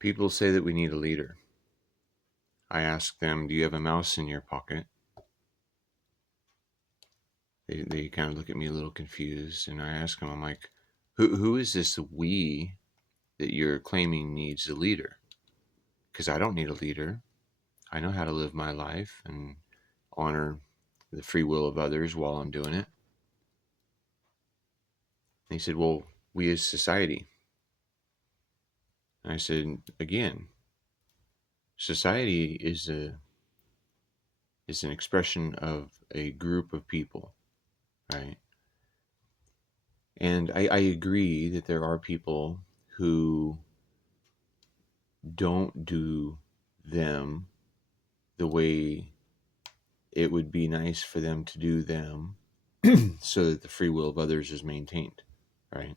People say that we need a leader. I ask them, do you have a mouse in your pocket? They kind of look at me a little confused, and I ask them, I'm like, who is this we that you're claiming needs a leader? Because I don't need a leader. I know how to live my life and honor the free will of others while I'm doing it. And he said, well, we as society. And I said, again, society is an expression of a group of people, right? And I agree that there are people who don't do them the way it would be nice for them to do them so that the free will of others is maintained, right?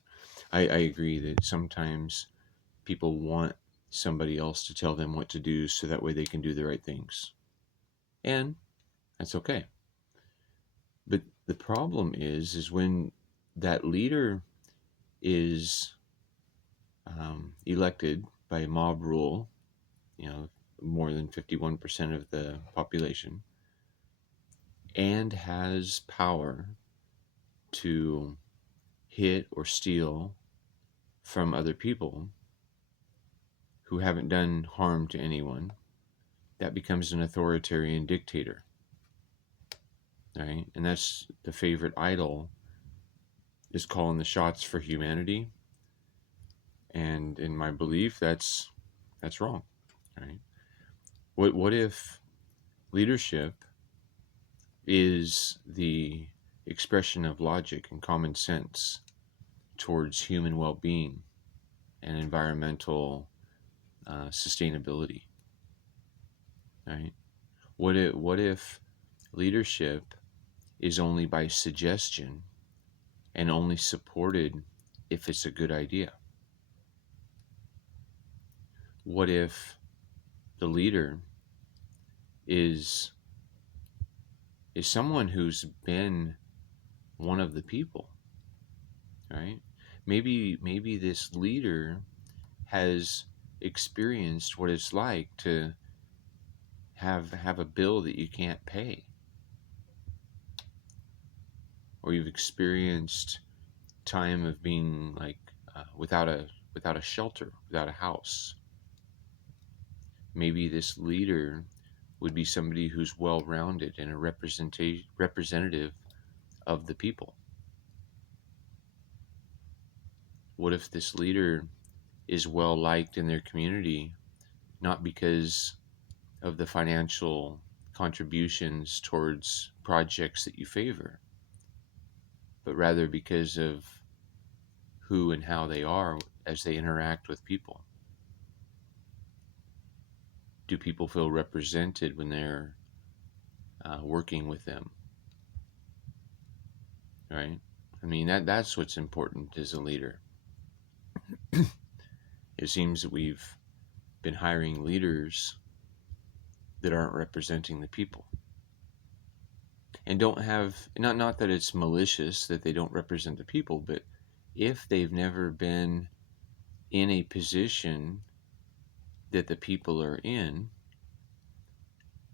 I agree that sometimes people want somebody else to tell them what to do so that way they can do the right things. And that's okay. But the problem is when that leader is elected by mob rule, you know, more than 51% of the population, and has power to hit or steal from other people who haven't done harm to anyone, that becomes an authoritarian dictator, right? And that's the favorite idol, is calling the shots for humanity. And in my belief, that's wrong, right? What if leadership is the expression of logic and common sense towards human well-being and environmental sustainability, right? What if leadership is only by suggestion and only supported if it's a good idea? What if the leader is someone who's been one of the people, right? Maybe this leader has experienced what it's like to have a bill that you can't pay, or you've experienced time of being like without a shelter, without a house. Maybe this leader would be somebody who's well-rounded and a representative of the people. What if this leader is well liked in their community, not because of the financial contributions towards projects that you favor, but rather because of who and how they are as they interact with people? Do people feel represented when they're working with them, right? I mean, that's what's important as a leader. It seems that we've been hiring leaders that aren't representing the people, and don't have, not that it's malicious that they don't represent the people, but if they've never been in a position that the people are in,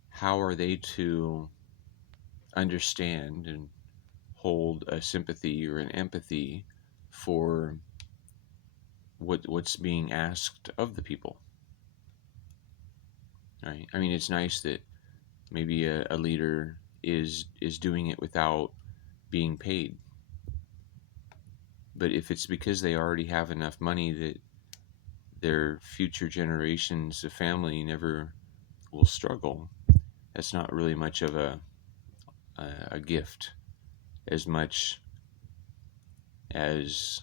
how are they to understand and hold a sympathy or an empathy for what's being asked of the people, right? I mean, it's nice that maybe a leader is doing it without being paid, but if it's because they already have enough money that their future generations of family never will struggle, that's not really much of a gift, as much as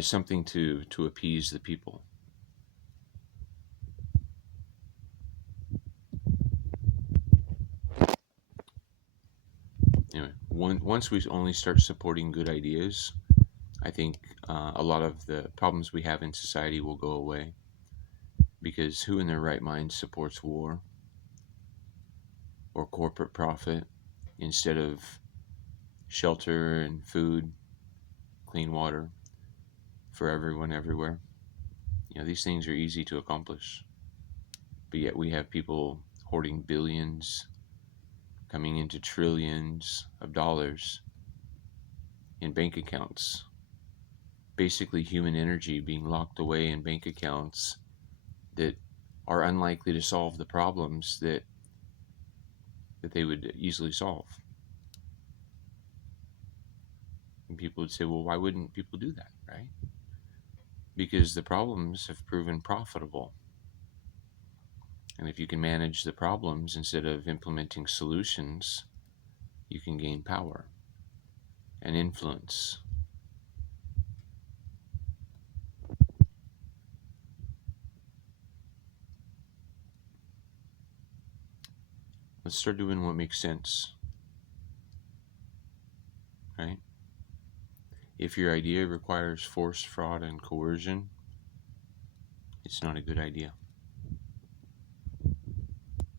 something to appease the people. Anyway, once we only start supporting good ideas, I think a lot of the problems we have in society will go away. Because who in their right mind supports war or corporate profit instead of shelter and food, clean water for everyone everywhere? These things are easy to accomplish, but yet we have people hoarding billions, coming into trillions of dollars in bank accounts. Basically, human energy being locked away in bank accounts that are unlikely to solve the problems that they would easily solve. And people would say, well, why wouldn't people do that, right? Because the problems have proven profitable. And if you can manage the problems instead of implementing solutions, you can gain power and influence. Let's start doing what makes sense, right? If your idea requires force, fraud, and coercion, it's not a good idea.